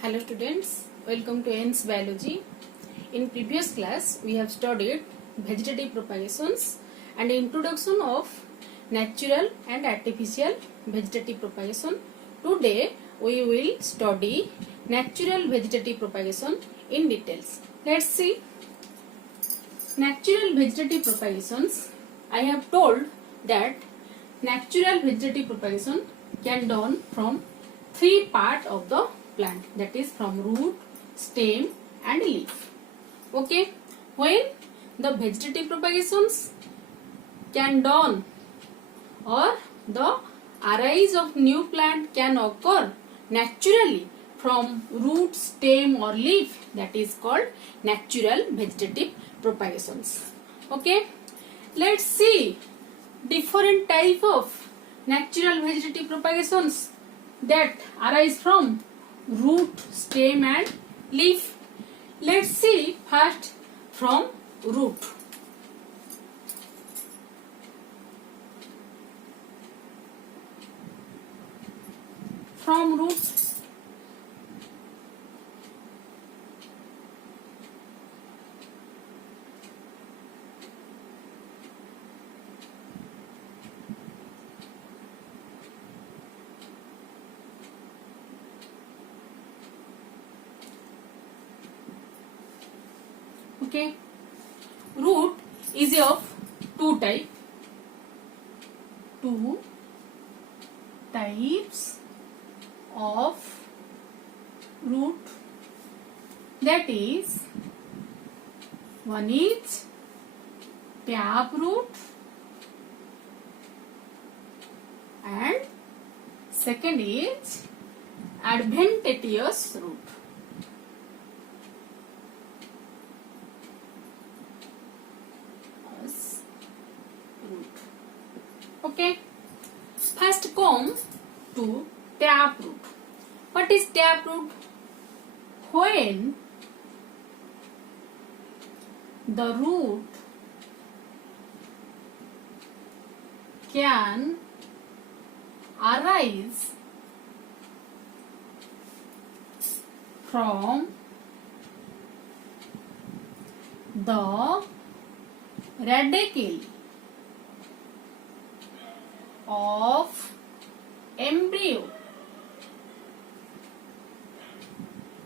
Hello students, welcome to ENS Biology. In previous class, we have studied vegetative propagations and introduction of natural and artificial vegetative propagation. Today, we will study natural vegetative propagation in details. Let's see. Natural vegetative propagations. I have told that natural vegetative propagation can done from three parts of the plant, that is from root, stem and leaf. Okay, when the vegetative propagations can done or the arise of new plant can occur naturally from root, stem or leaf, that is called natural vegetative propagations. Okay, let's see different type of natural vegetative propagations that arise from root, stem and leaf. Let's see first from root. From root, okay, root is of two types of root, that is, one is tap root and second is adventitious root. Okay, first come to tap root. What is tap root? When the root can arise from the radicle of embryo,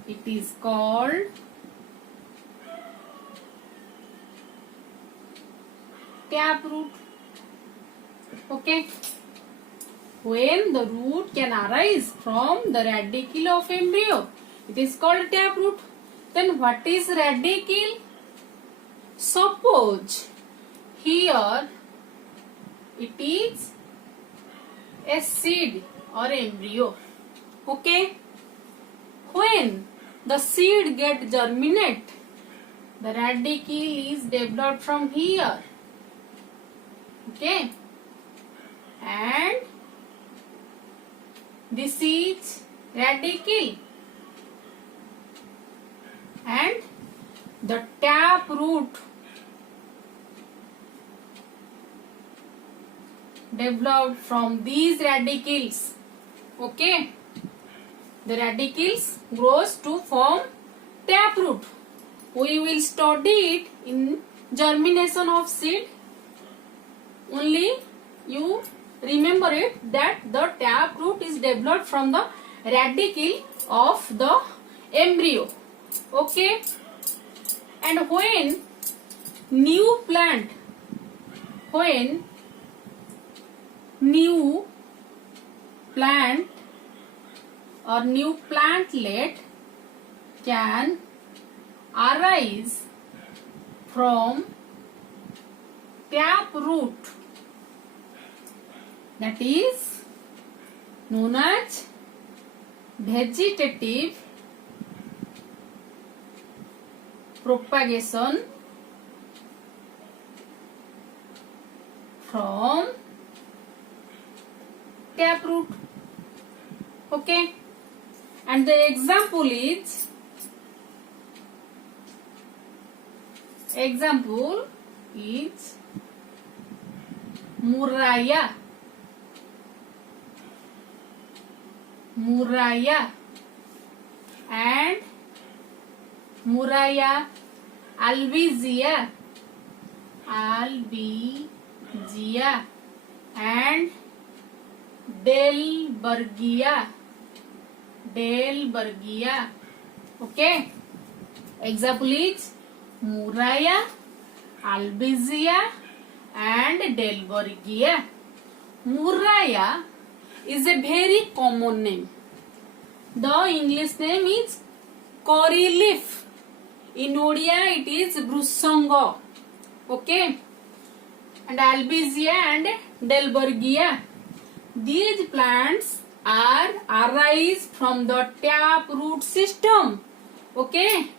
it is called tap root. Okay, when the root can arise from the radicle of embryo, it is called tap root. Then what is radicle? Suppose here it is a seed or embryo. Okay, when the seed get germinate, the radicle is developed from here. Okay, and this is radicle and the tap root developed from these radicles. Okay, the radicles grows to form tap root. We will study it in germination of seed. Only you remember it that the tap root is developed from the radicle of the embryo. Okay, and when new plant or new plantlet can arise from tap root, that is known as vegetative propagation from tap root. Okay, and the example is Murraya and Murraya albizia and Delbergia. Okay, example is Murraya albizia and Delbergia. Murraya is a very common name. The English name is curry leaf. In Odia it is brusanga. Okay, and albizia and Delbergia. These plants are arise from the tap root system. Okay,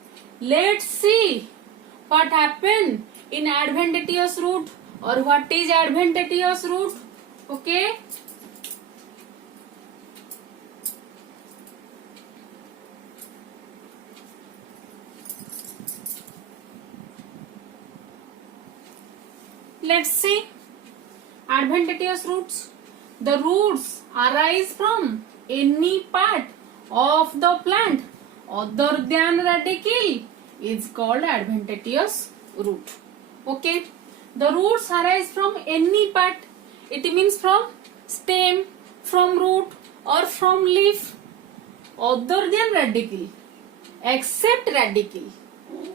let's see what happen in adventitious root or what is adventitious root. Okay, let's see adventitious roots. The roots arise from any part of the plant other than radicle is called adventitious root. Okay, the roots arise from any part. It means from stem, from root or from leaf other than radicle except radicle.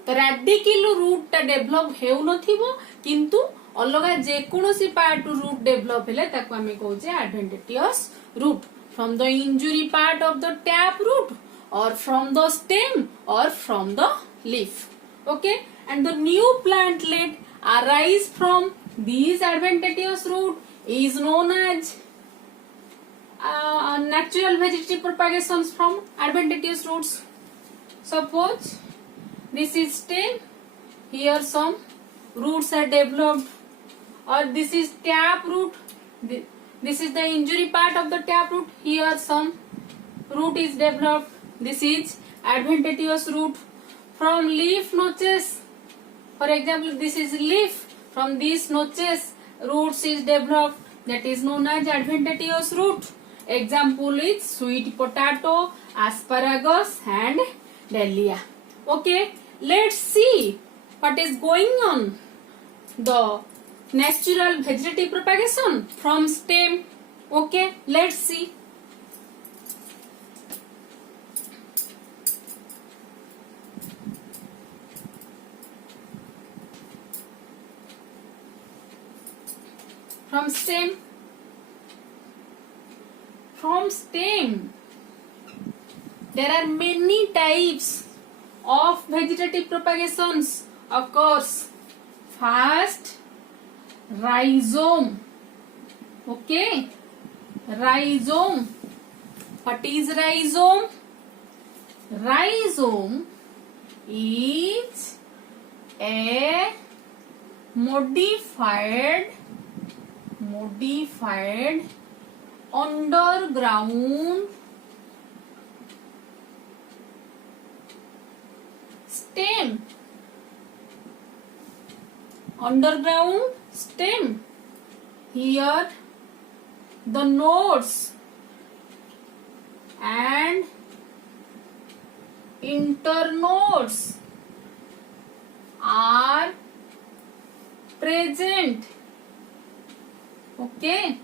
तो radicle root टा develop हेउ नथिबो किंतु अलगा जेकोनोसी part root develop हेले ताको आमे कहूचे adventitious root from the injury part of the tap root or from the stem or from the leaf. Okay, and the new plantlet arise from these adventitious root is known as natural vegetative propagations from adventitious roots. Suppose this is stem, here some roots are developed, or this is tap root, this is the injury part of the tap root, here some root is developed, this is adventitious root. From leaf notches, for example this is leaf, from these notches roots is developed, that is known as adventitious root. Example is sweet potato, asparagus and dahlia. Okay, let's see what is going on. The natural vegetative propagation from stem. Okay, let's see. From stem there are many types of vegetative propagations occurs. First, rhizome. Okay, rhizome. What is rhizome? Rhizome is a modified underground stem. Underground stem. Here the nodes and internodes are present. Okay,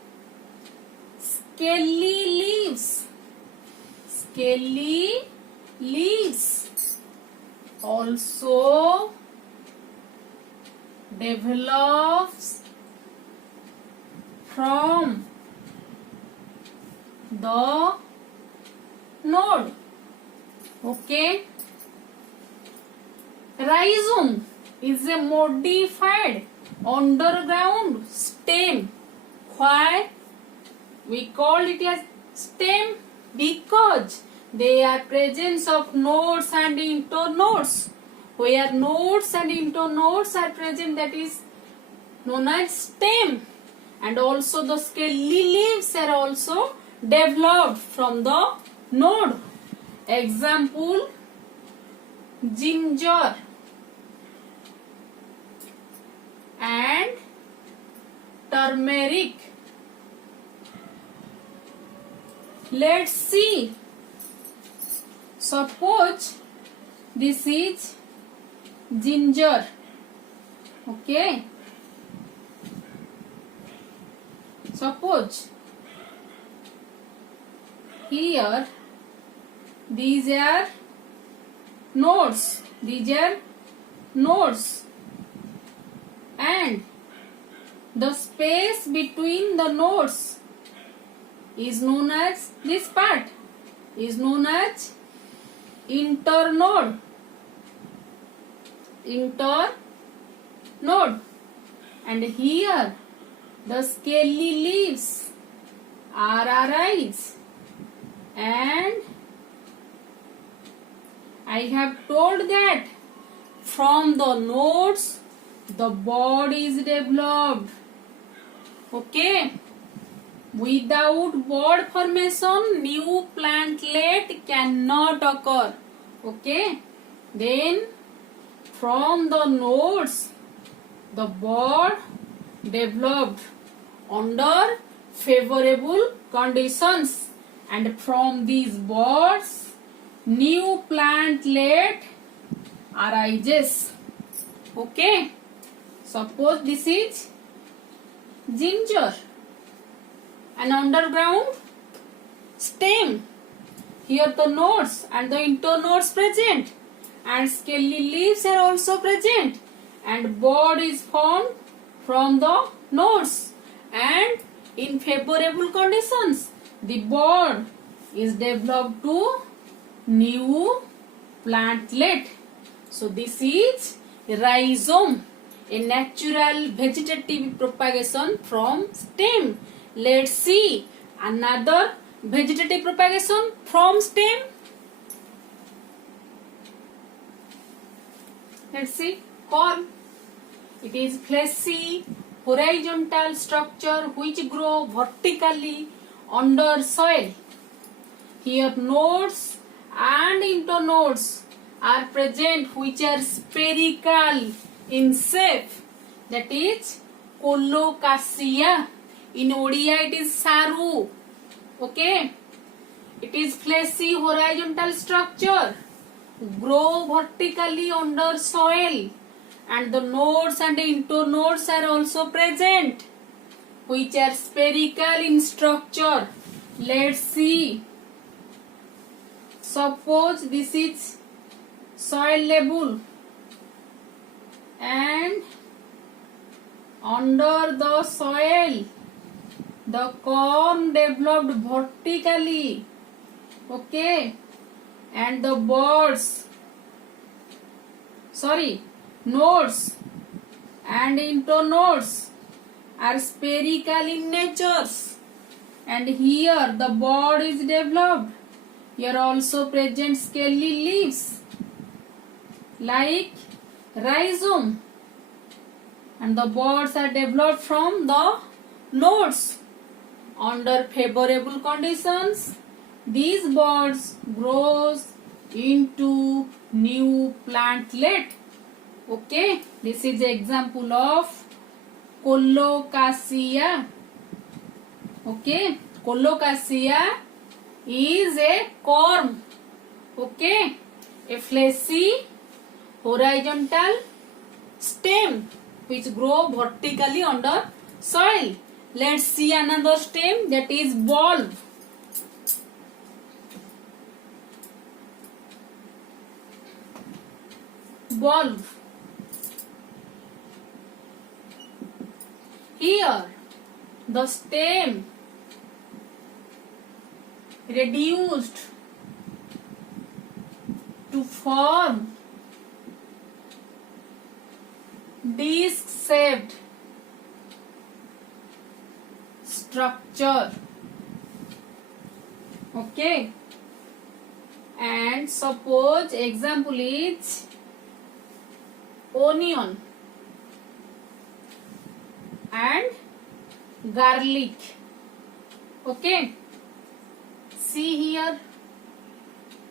scaly leaves also develops from the node. Okay, rhizome is a modified underground stem. Why we call it as stem? Because they are presence of nodes and internodes. Where nodes and internodes are present, that is known as stem. And also the scaly leaves are also developed from the node. Example, ginger and turmeric. Let's see. suppose this is ginger. Okay, suppose here these are nodes, and the space between the nodes is known as, this part is known as internode, and here the scaly leaves are arise, and I have told that from the nodes the bud is developed. Okay, without bud formation new plantlet cannot occur. Okay, then from the nodes the bud developed under favorable conditions, and from these buds new plantlet arises. Okay, suppose this is ginger, an underground stem. Here the nodes and the internodes present, and scaly leaves are also present, and bud is formed from the nodes, and in favorable conditions the bud is developed to new plantlet. So this is rhizome, a natural vegetative propagation from stem. Let's see another vegetative propagation from stem. Let's see corn. It is fleshy horizontal structure which grow vertically under soil. Here nodes and internodes are present which are spherical in shape, that is colocasia. In Odia it is saru. Okay, it is fleshy horizontal structure, grow vertically under soil, and the nodes and internodes are also present which are spherical in structure. Let's see. Suppose this is soil level, and under the soil the corn developed vertically. Okay, and the nodes and internodes are spherical in nature, and here the bud is developed. Here also present scaly leaves like rhizome, and the buds are developed from the nodes. Under favorable conditions these buds grows into new plantlet. Okay, this is the example of colocasia. Okay, colocasia is a corm. Okay, a fleshy horizontal stem which grow vertically under soil. Let's see another stem, that is bulb. Here the stem reduced to form disc shaped structure. Okay, and suppose example is onion and garlic. Okay, see here,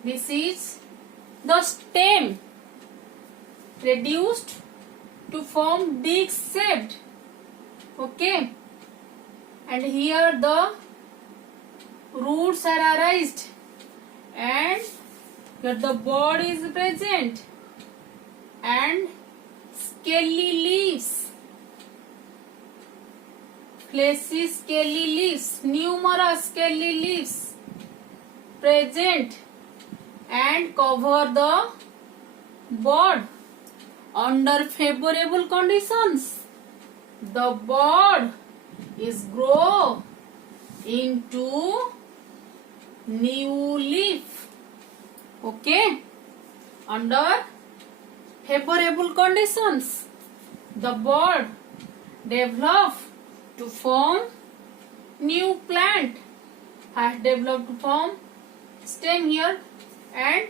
this is the stem reduced to form disc shaped. Okay, and here the roots are raised, and Here the bud is present and scaly leaves, fleshy scaly leaves, numerous scaly leaves present and cover the bud under favorable conditions. The bud is grow into new leaf. Okay, under favorable conditions, the bud develop to form new plant. Has developed to form stem here and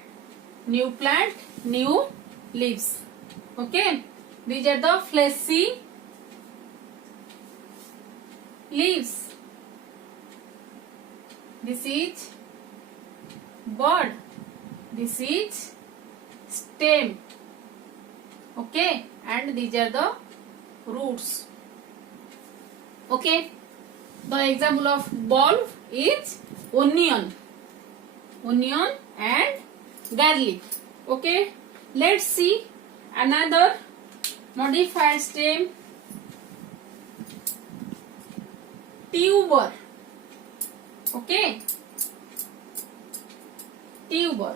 new plant, new leaves. Okay, these are the fleshy leaves. This is bud. This is stem. Okay, and these are the roots. Okay, the example of bulb is onion and garlic. Okay, let's see another modified stem, tuber. Okay, tuber.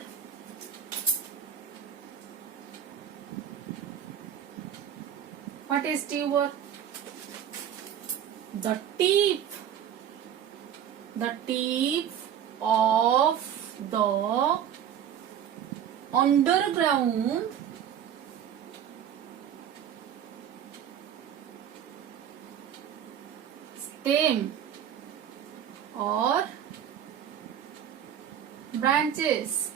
What is tuber? The tip of the underground stem or branches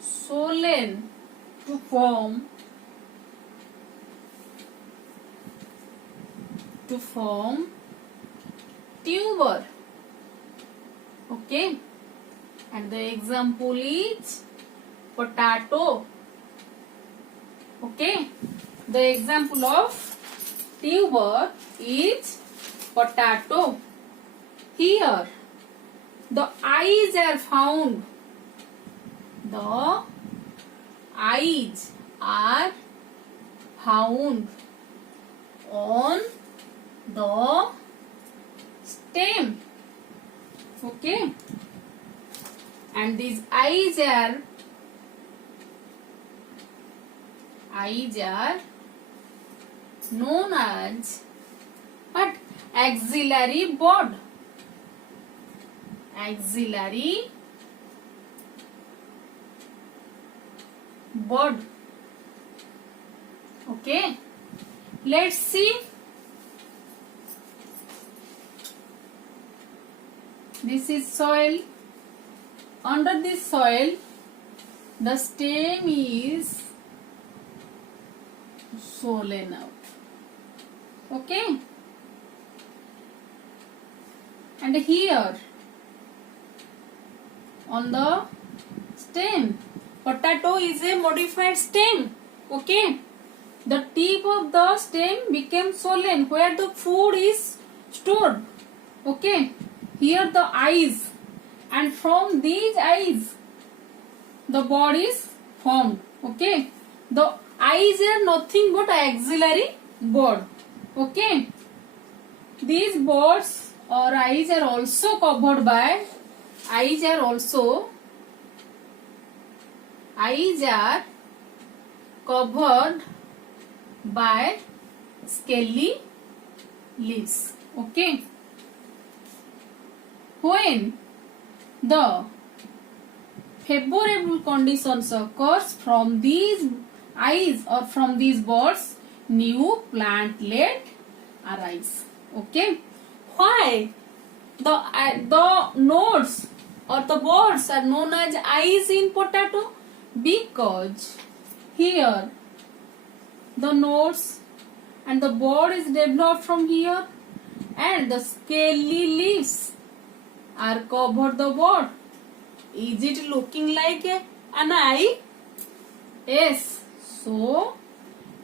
swollen to form tuber. Okay, and the example is potato. Okay, the example of tuber is potato. Here the eyes are found. The eyes are found on the stem. Okay, and these eyes are known as what? Axillary bud. Axillary bud. Okay, let's see. This is soil. Under this soil, the stem is swollen out. Okay, and here on the stem, potato is a modified stem. Okay, the tip of the stem became swollen where the food is stored. Okay, here the eyes, and from these eyes the bud is formed. Okay, the eyes are nothing but axillary bud. Okay, these buds or eyes are also covered by scaly leaves. Okay, when the favorable conditions occurs from these eyes or from these buds, new plantlet arise. Okay, why the nodes or the buds are known as eyes in potato? Because here the nodes and the bud is developed from here, and the scaly leaves are covered the bud. Is it looking like an eye? Yes. So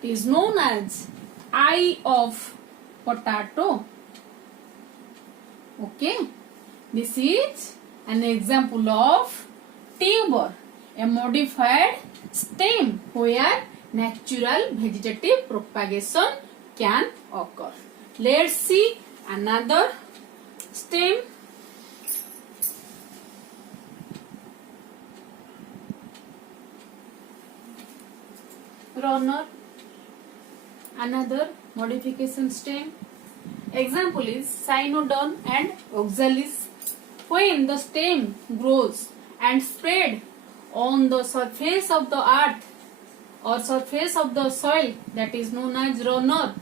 it is known as eye of potato. Okay. This is an example of tuber, a modified stem where natural vegetative propagation can occur. Let's see another stem. Runner, another modification stem. Example is cynodon and oxalis. When the stem grows and spread on the surface of the earth or surface of the soil, that is known as runner.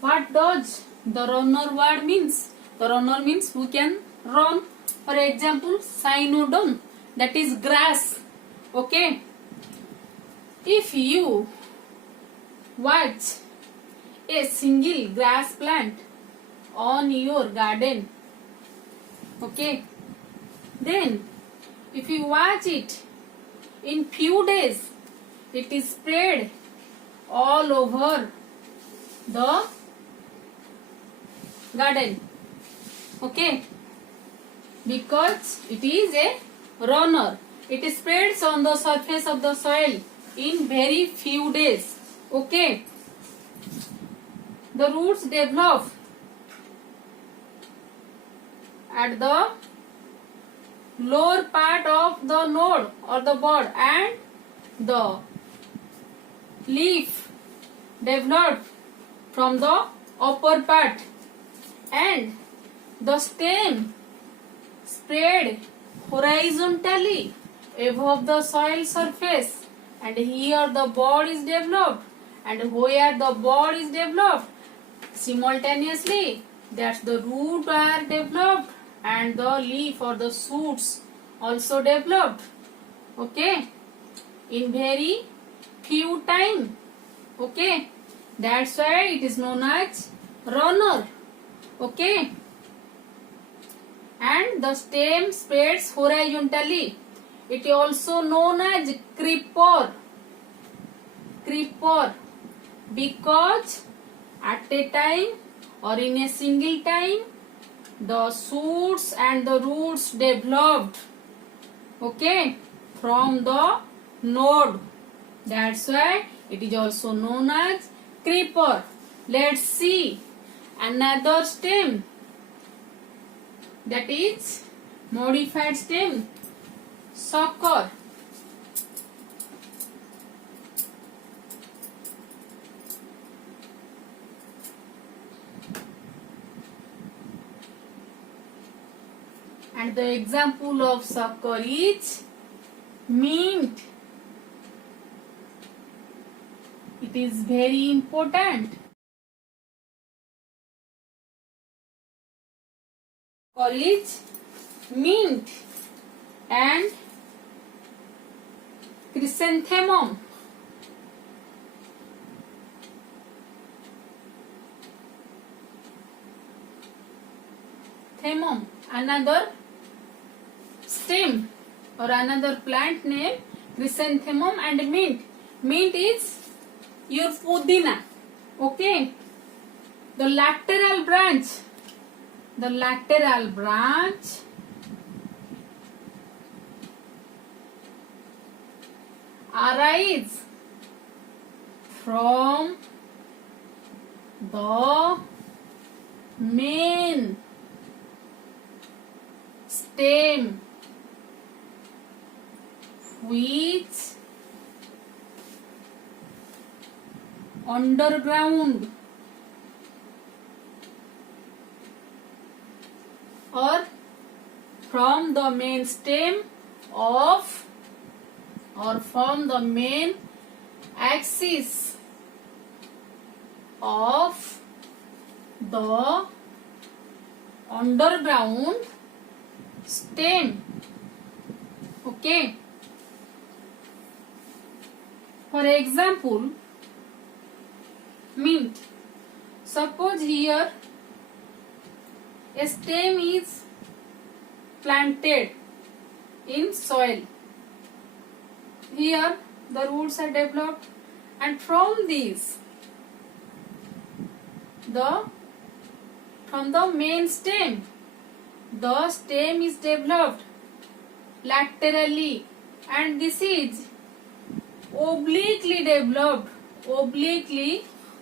What does the runner word means? The runner means who can run. For example, cynodon, that is grass. Okay. If you watch a single grass plant on your garden, okay, then if you watch it in few days, it is spread all over the garden, okay, because it is a runner. It spreads on the surface of the soil in very few days, okay. The roots develop at the lower part of the node or the bud, and the leaf developed from the upper part, and the stem spread horizontally above the soil surface, and here the bud is developed, and where the bud is developed simultaneously, that's the root are developed and the leaf or the shoots also developed, okay, in very few time, okay. That's why it is known as runner, okay. And the stem spreads horizontally. It is also known as creeper, because at a time or in a single time the shoots and the roots developed, okay, from the node. That's why it is also known as creeper. Let's see another stem, that is modified stem, sucker. And the example of sucker is mint. It is very important. Sucker is mint and chrysanthemum. Another stem or another plant name, chrysanthemum and mint. Mint is your pudina, okay. The lateral branch arise from the main stem, which underground or from the main stem of or from the main axis of the underground stem, okay. For example, mint. Suppose here a stem is planted in soil. Here the roots are developed, and from these from the main stem, the stem is developed laterally, and this is obliquely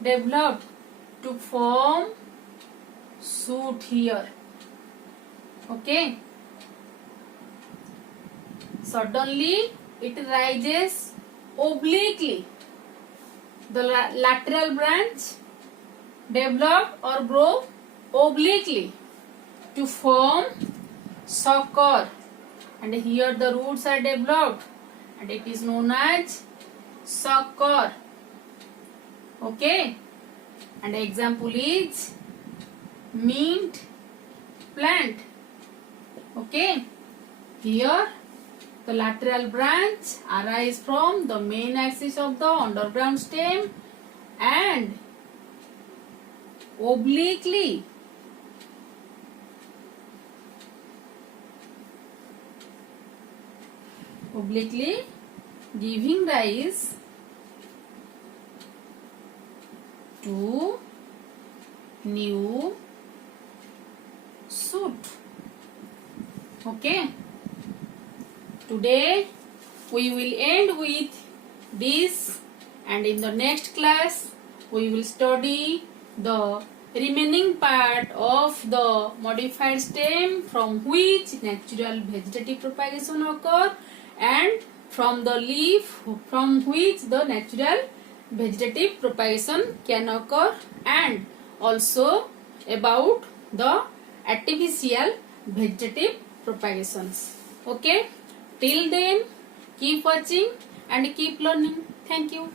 developed to form shoot here. Okay. Suddenly it rises obliquely. The lateral branch develop or grow obliquely to form sucker, and here the roots are developed and it is known as sucker. Okay, and example is mint plant. Okay, here the lateral branch arise from the main axis of the underground stem and obliquely giving rise to new shoot. Okay, today we will end with this, and in the next class we will study the remaining part of the modified stem from which natural vegetative propagation occur, and from the leaf from which the natural vegetative propagation can occur, and also about the artificial vegetative propagations. Okay, till then keep watching and keep learning. Thank you.